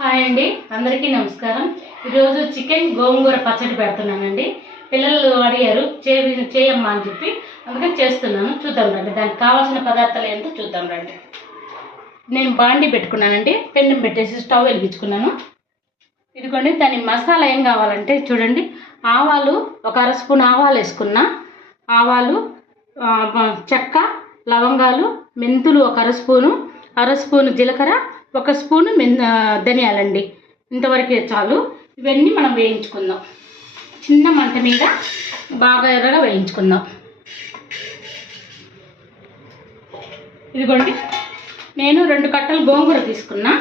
Hi అండి, అందరికీ నమస్కారం. ఈరోజు చికెన్ గోంగూర పచ్చడి పెడుతున్నానండి. పిల్లలు అడిగారు చేయమ్మా అని చెప్పి, అందుకని చేస్తున్నాను. చూద్దాం రండి, దానికి కావాల్సిన పదార్థాలు ఏంటో చూద్దాం రండి. నేను బాండి పెట్టుకున్నానండి, పెన్నం పెట్టేసి స్టవ్ వెలిగించుకున్నాను. ఇదిగోండి, దాని మసాలా ఏం కావాలంటే చూడండి, ఆవాలు ఒక అర స్పూన్ ఆవాలు వేసుకున్నా, ఆవాలు, చెక్క, లవంగాలు, మెంతులు ఒక అర స్పూను జీలకర్ర, ఒక స్పూను ధనియాలండి. ఇంతవరకే చాలు. ఇవన్నీ మనం వేయించుకుందాం. చిన్న మంట మీద బాగా ఎర్రగా వేయించుకుందాం. ఇదిగోండి, నేను 2 కట్టలు గోంగూర తీసుకున్నా,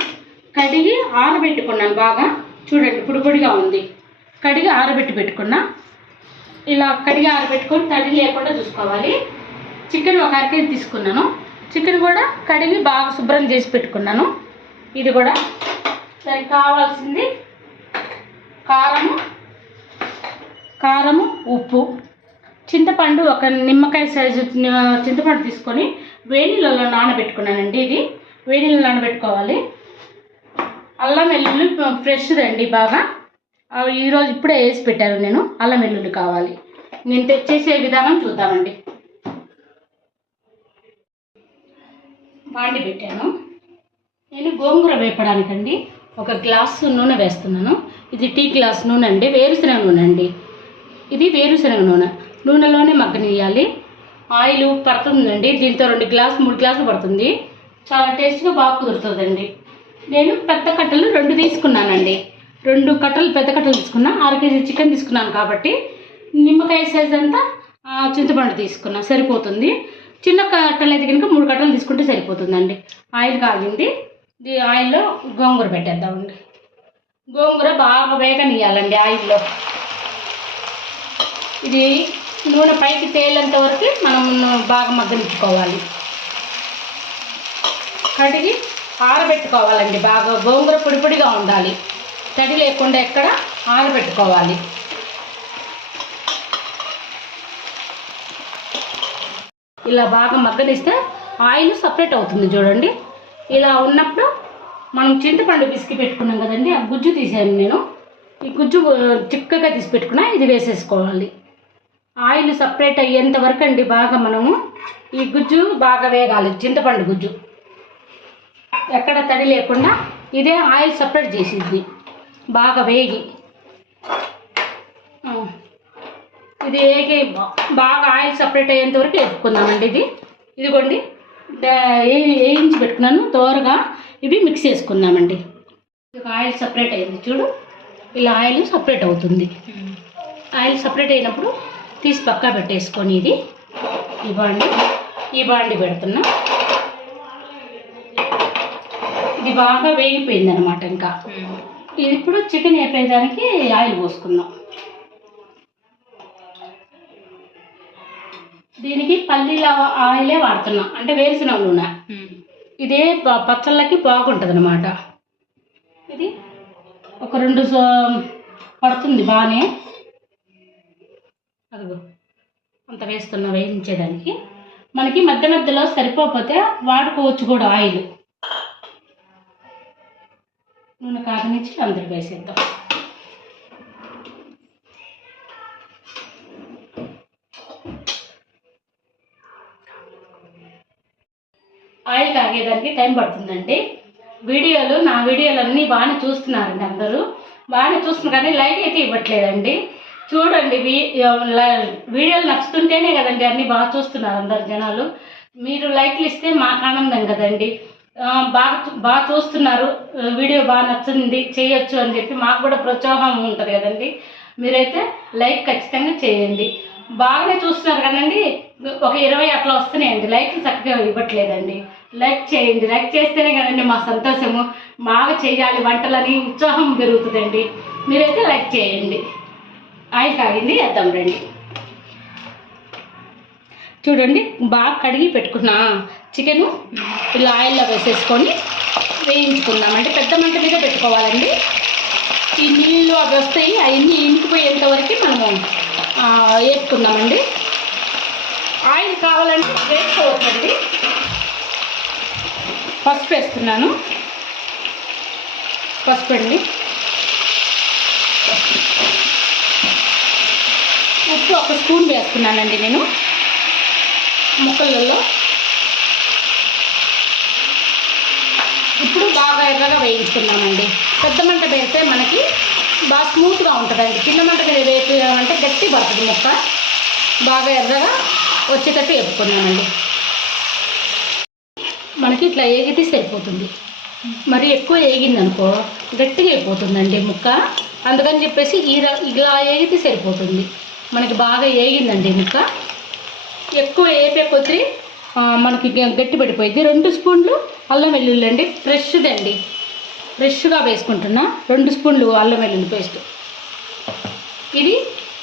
కడిగి ఆరబెట్టుకున్నాను. బాగా చూడండి, పొడిగా ఉంది. కడిగి ఆరబెట్టి పెట్టుకున్నా. ఇలా కడిగి ఆరబెట్టుకొని తడి లేకుండా చూసుకోవాలి. చికెన్ ఒక 1/2 కేజీ తీసుకున్నాను. చికెన్ కూడా కడిగి బాగా శుభ్రం చేసి పెట్టుకున్నాను. ఇది కూడా దానికి కావాల్సింది కారము, ఉప్పు, చింతపండు, ఒక నిమ్మకాయ సైజు చింతపండు తీసుకొని వేడి నీళ్ళలో నానబెట్టుకున్నానండి. ఇది వేడి నీళ్ళు నానబెట్టుకోవాలి. అల్లం వెల్లుల్లి ఫ్రెష్ దండి, బాగా ఈరోజు ఇప్పుడే వేసి పెట్టాను నేను. అల్లం వెల్లుల్లి కావాలి. నేను తెచ్చేసే విధానం చూద్దామండి. బాండి పెట్టాను. నేను గోంగూర వేపడానికండి ఒక గ్లాసు నూనె వేస్తున్నాను. ఇది టీ గ్లాస్ నూనె అండి, వేరుశనగ నూనె అండి. ఇది వేరుశనగ నూనెలోనే మగ్గనియాలి. ఆయిల్ పడుతుందండి, దీంతో 3 గ్లాసులు పడుతుంది. చాలా టేస్ట్గా బాగా కుదురుతుందండి. నేను పెద్ద కట్టలు 2 తీసుకున్నానండి. 2 కట్టలు పెద్ద కట్టలు తీసుకున్నా. 6 కేజీ చికెన్ తీసుకున్నాను కాబట్టి నిమ్మకాయ సైజ్ అంతా చింతపండు తీసుకున్నా, సరిపోతుంది. చిన్న కట్టలు అయితే కనుక 3 కట్టలు తీసుకుంటే సరిపోతుందండి. ఆయిల్ కాగింది. ఆయిల్లో గోంగూర పెట్టేద్దామండి. గోంగూర బాగా వేగనియాలండి ఆయిల్లో. ఇది నూనె పైకి తేలేంత వరకు మనం బాగా మగ్గనిచ్చుకోవాలి. కడిగి ఆరబెట్టుకోవాలండి. బాగా గోంగూర పొడిగా ఉండాలి, తడి లేకుండా ఎక్కడ ఆరబెట్టుకోవాలి. ఇలా బాగా మగ్గనిస్తే ఆయిల్ సపరేట్ అవుతుంది చూడండి. ఇలా ఉన్నప్పుడు మనం చింతపండు పిసికి పెట్టుకున్నాం కదండి, ఆ గుజ్జు తీసాను నేను. ఈ గుజ్జు చిక్కగా తీసి పెట్టుకున్నా, ఇది వేసేసుకోవాలి. ఆయిల్ సపరేట్ అయ్యేంత వరకు అండి బాగా మనము ఈ గుజ్జు బాగా వేగాలి. చింతపండు గుజ్జు ఎక్కడ తడి లేకుండా ఇదే ఆయిల్ సపరేట్ చేసిద్ది. బాగా వేగి ఇది వేగి బాగా ఆయిల్ సపరేట్ అయ్యేంత వరకు వేసుకుందామండి. ఇదిగోండి, వేయించి పెట్టుకున్నాను తోరగా. ఇవి మిక్స్ చేసుకుందామండి. ఆయిల్ సపరేట్ అయింది చూడు, ఇలా ఆయిల్ సపరేట్ అవుతుంది. ఆయిల్ సపరేట్ అయినప్పుడు తీసి పక్కా పెట్టేసుకొని ఈ బాండి పెడుతున్నా. ఇది బాగా వేగిపోయింది అనమాట. ఇంకా ఇది ఇప్పుడు చికెన్ వేపేదానికి ఆయిల్ పోసుకుందాం. దీనికి పల్లీల ఆయిలే వాడుతున్నాం, అంటే వేరుశనగ నూనె. ఇదే పచ్చళ్ళకి బాగుంటుంది అనమాట. ఇది ఒక 2 పడుతుంది బాగానే. అదిగో అంత వేస్తున్నా వేయించేదానికి. మనకి మధ్యలో సరిపోతే వాడుకోవచ్చు కూడా ఆయిల్. నూనె కాగనిచ్చి అందరికి వేసేద్దాం. ఆయిల్ కాగేదానికి టైం పడుతుందండి. నా వీడియోలు అన్నీ బాగానే చూస్తున్నారండి, అందరూ బాగానే చూస్తున్నారు, కానీ లైక్ అయితే ఇవ్వట్లేదండి. చూడండి, వీడియోలు నచ్చుతుంటేనే కదండి అన్నీ బాగా చూస్తున్నారు అందరు జనాలు. మీరు లైక్లు ఇస్తే మాకు ఆనందం కదండి. బాగా చూస్తున్నారు, వీడియో బాగా నచ్చింది, చేయొచ్చు అని చెప్పి మాకు కూడా ప్రోత్సాహం ఉంటుంది కదండి. మీరైతే లైక్ ఖచ్చితంగా చేయండి. బాగానే చూస్తున్నారు కదండి, ఒక 20 అట్లా వస్తున్నాయండి. లైక్ చక్కగా ఇవ్వట్లేదండి. లైక్ చేయండి. లైక్ చేస్తేనే కదండి మా సంతోషము. బాగా చేయాలి వంటలని ఉత్సాహం పెరుగుతుందండి. మీరైతే లైక్ చేయండి. ఆయిల్ కాగింది, వేద్దాం రండి. చూడండి, బాగా కడిగి పెట్టుకున్న చికెను ఇలా ఆయిల్లో వేసేసుకొని వేయించుకుందాం. అంటే పెద్ద మంట మీద పెట్టుకోవాలండి. ఈ నీళ్ళు అవి వస్తాయి, అవన్నీ ఇంకిపోయేంత వరకు మనము వేసుకుందామండి. ఆయిల్ కావాలంటే వేసుకోవచ్చండి. పసుపు వేస్తున్నాను. పసుపు అండి, ఉప్పు 1 స్పూన్ వేసుకున్నానండి నేను ముక్కలలో. ఇప్పుడు బాగా ఎర్రగా వేయించుకున్నామండి. పెద్ద మంట వేస్తే మనకి బాగా స్మూత్గా ఉంటుందండి. చిన్న మంట మీద వేయాలంటే గట్టి పడుతుంది ముక్క. బాగా ఎర్రగా వచ్చేటట్టు వేపుకున్నామండి. మనకి ఇట్లా ఏగితే సరిపోతుంది. మరి ఎక్కువ ఏగిందనుకో గట్టిగా అయిపోతుందండి ముక్క. అందుకని చెప్పేసి ఇలా ఏగితే సరిపోతుంది. మనకి బాగా ఏగిందండి ముక్క. ఎక్కువ వేపే కొద్దీ మనకి గట్టి పడిపోయింది. 2 స్పూన్లు అల్లం వెల్లుల్లి అండి, ఫ్రెష్దండి, ఫ్రెష్గా వేసుకుంటున్నా. 2 స్పూన్లు అల్లం వెల్లుల్లి పేస్ట్. ఇది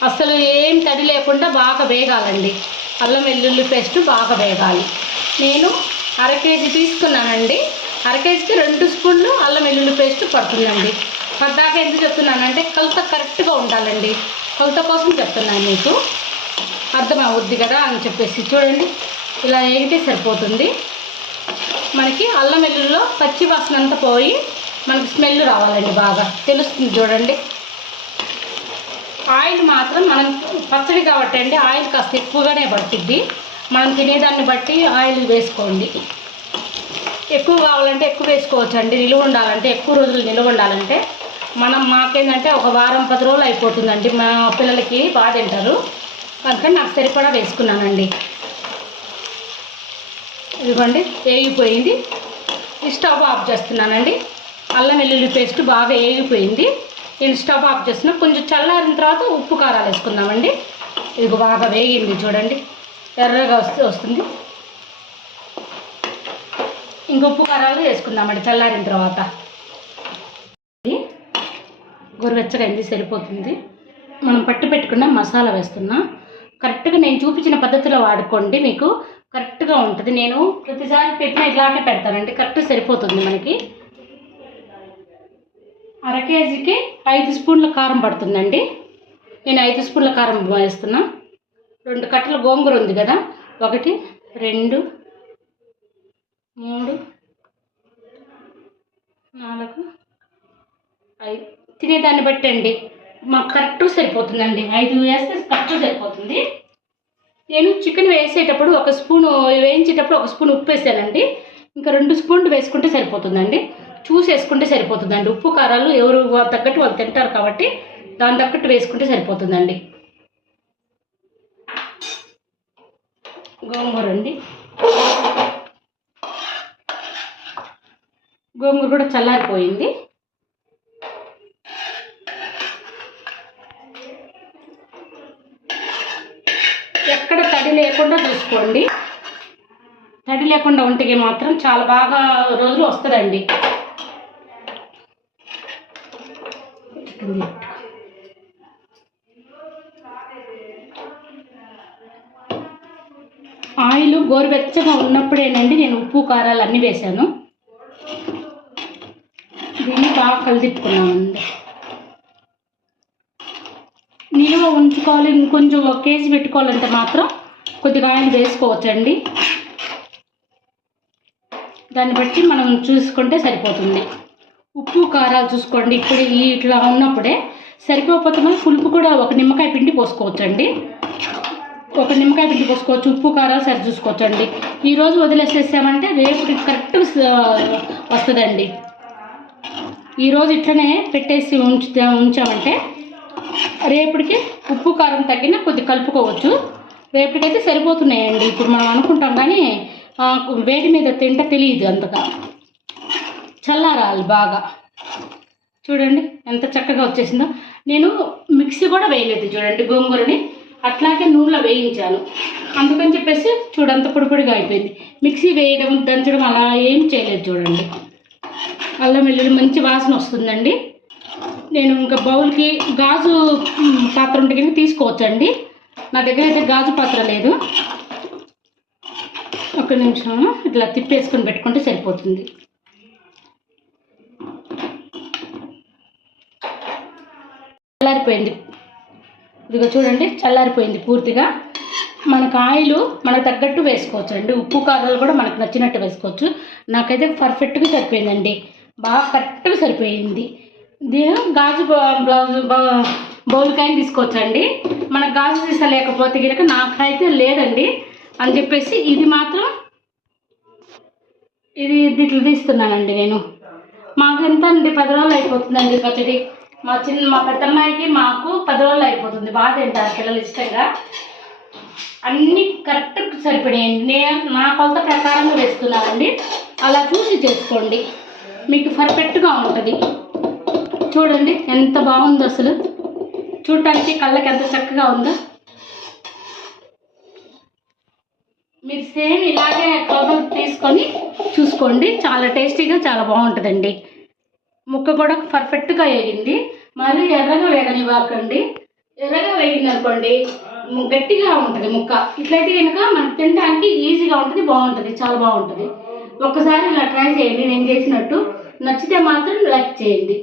అసలు ఏం తడి లేకుండా బాగా వేగాలండి. అల్లం వెల్లుల్లి పేస్ట్ బాగా వేగాలి. నేను 1/2 కేజీ తీసుకున్నానండి. 1/2 కేజీకి 2 స్పూన్లు అల్లం వెల్లుల్లి పేస్ట్ పడుతుందండి. పద్దాక ఎందుకు చెప్తున్నానంటే కొలత కరెక్ట్గా ఉండాలండి. కొలత కోసం చెప్తున్నాను, మీకు అర్థమవుద్ది కదా అని చెప్పేసి. చూడండి ఇలా వేగితే సరిపోతుంది. మనకి అల్లం వెల్లుల్లిలో పచ్చి వాసన అంతా పోయి మనకి స్మెల్ రావాలండి, బాగా తెలుస్తుంది. చూడండి ఆయిల్ మాత్రం మనం పచ్చడి కాబట్టి అండి ఆయిల్ కాస్త ఎక్కువగానే పడుతుంది. మనం తినేదాన్ని బట్టి ఆయిల్ వేసుకోండి. ఎక్కువ కావాలంటే ఎక్కువ వేసుకోవచ్చు అండి. నిలువ ఉండాలంటే ఎక్కువ రోజులు నిలువ ఉండాలంటే మాకేంటంటే 1 వారం 10 రోజులు అయిపోతుందండి. మా పిల్లలకి బాగా తింటారు, అందుకని నాకు సరిపడా వేసుకున్నానండి. ఇదిగోండి వేగిపోయింది. స్టవ్ ఆఫ్ చేస్తున్నానండి. అల్లం వెల్లుల్లి పేస్ట్ బాగా వేగిపోయింది. నేను స్టవ్ ఆఫ్ చేస్తున్నా. కొంచెం చల్లారిన తర్వాత ఉప్పు కారాలు వేసుకుందామండి. ఇది బాగా వేగింది చూడండి, ఎర్రగా వస్తుంది. ఇంక ఉప్పు కారాలు వేసుకుందామండి చల్లారిన తర్వాత. గోరువెచ్చగా అయింది, సరిపోతుంది. మనం పట్టు పెట్టుకున్న మసాలా వేస్తున్నా. కరెక్ట్గా నేను చూపించిన పద్ధతిలో వాడుకోండి, మీకు కరెక్ట్గా ఉంటుంది. నేను ప్రతిసారి పెట్టినా ఇలాగే పెడతానండి, కరెక్ట్ సరిపోతుంది మనకి. 1/2 కేజీకి 5 స్పూన్ల కారం పడుతుందండి. నేను 5 స్పూన్ల కారం వేస్తున్నా. 2 కట్టల గోంగూర ఉంది కదా, 1 2 3 4 5 తినేదాన్ని బట్టి అండి మాకు కరెక్ట్ సరిపోతుందండి. 5 వేస్తే కరెక్ట్ సరిపోతుంది. నేను చికెన్ వేసేటప్పుడు 1 స్పూను వేయించేటప్పుడు 1 స్పూన్ ఉప్పు వేసానండి. ఇంకా 2 స్పూన్లు వేసుకుంటే సరిపోతుందండి. చూసి వేసుకుంటే సరిపోతుందండి. ఉప్పు కారాలు ఎవరు తగ్గట్టు వాళ్ళు తింటారు కాబట్టి దాని తగ్గట్టు వేసుకుంటే సరిపోతుందండి. గోంగూర అండి, గోంగూర కూడా చల్లారిపోయింది. ఎక్కడ తడి లేకుండా చూసుకోండి. తడి లేకుండా ఉంటే మాత్రం చాలా బాగా రోజులు వస్తుందండి. ఆయిల్ గోరువెచ్చగా ఉన్నప్పుడేనండి నేను ఉప్పు కారాలు అన్నీ వేసాను. దీన్ని బాగా కలిదిప్పుకున్నామండి. నిలువ ఉంచుకోవాలి, ఇంకొంచెం 1 కేజీ పెట్టుకోవాలంటే మాత్రం కొద్దిగా ఆయిల్ వేసుకోవచ్చండి. దాన్ని బట్టి మనం చూసుకుంటే సరిపోతుంది. ఉప్పు కారాలు చూసుకోండి. ఇప్పుడు ఇట్లా ఉన్నప్పుడే సరిపోతే మనం పులుపు కూడా 1 నిమ్మకాయ పిండి పోసుకోవచ్చండి. 1 నిమ్మకాయ పిండి పోసుకోవచ్చు. ఉప్పు కారాలు సరి చూసుకోవచ్చండి. ఈరోజు వదిలేసేసామంటే రేపు కరెక్ట్ వస్తుందండి. ఈరోజు ఇట్లనే పెట్టేసి ఉంచామంటే రేపటికి ఉప్పు కారం తగ్గిన కొద్ది కలుపుకోవచ్చు. రేపటికైతే సరిపోతున్నాయండి. ఇప్పుడు మనం అనుకుంటాం కానీ వేడి మీద తింటే తెలియదు అంతగా. చల్లారాలి బాగా. చూడండి ఎంత చక్కగా వచ్చేసిందో. నేను మిక్సీ కూడా వేయలేదు చూడండి, గోంగూరని అట్లాగే నూనెలో వేయించాను. అందుకని చెప్పేసి చూడంత పొడి పొడిగా అయిపోయింది. మిక్సీ వేయడం దంచడం అలా ఏం చేయలేదు చూడండి. అల్లం వెల్లుల్లి మంచి వాసన వస్తుందండి. నేను ఇంకా బౌల్కి గాజు పాత్ర ఉంటే కనుక తీసుకోవచ్చండి. నా దగ్గర అయితే గాజు పాత్ర లేదు. 1 నిమిషం ఇట్లా తిప్పేసుకొని పెట్టుకుంటే సరిపోతుంది. చల్లారిపోయింది. ఇదిగో చూడండి చల్లారిపోయింది పూర్తిగా. మనకు ఆయిల్ మనకు తగ్గట్టు వేసుకోవచ్చు అండి. ఉప్పు కారాలు కూడా మనకు నచ్చినట్టు వేసుకోవచ్చు. నాకైతే పర్ఫెక్ట్గా సరిపోయిందండి. బాగా కరెక్ట్గా సరిపోయింది. దీని గాజు బ్లౌజ్ బౌల్కాయని తీసుకోవచ్చండి. మనకు గాజు సీసా లేకపోతే కనుక నాకైతే లేదండి అని చెప్పేసి ఇది మాత్రం దీంట్లో తీస్తున్నానండి నేను. మాకు ఎంత అండి 10 రోజులు అయిపోతుందండి పచ్చడి. మా పెద్దమ్మాయికి మాకు 10 రోజులు అయిపోతుంది. బాగా తింటారు పిల్లలు ఇష్టంగా. అన్నీ కరెక్ట్ సరిపడేయండి. నేను నా కొలత ప్రకారంగా వేస్తున్నానండి. అలా చూసి చేసుకోండి, మీకు పర్ఫెక్ట్గా ఉంటుంది. చూడండి ఎంత బాగుందో, అసలు చూడటానికి కళ్ళకి ఎంత చక్కగా ఉందో. మీరు సేమ్ ఇలాగే కొలతలు తీసుకొని చూసుకోండి. చాలా టేస్టీగా చాలా బాగుంటుందండి. ముక్క కూడా పర్ఫెక్ట్గా వేగింది. మళ్ళీ ఎర్రగా వేగనివ్వకండి. ఎర్రగా వేగింది అనుకోండి గట్టిగా ఉంటుంది ముక్క. ఇట్లయితే కనుక మనకు తినడానికి ఈజీగా ఉంటుంది, బాగుంటుంది, చాలా బాగుంటుంది. ఒక్కసారి ఇలా ట్రై చేయండి నేను చేసినట్టు. నచ్చితే మాత్రం లైక్ చేయండి.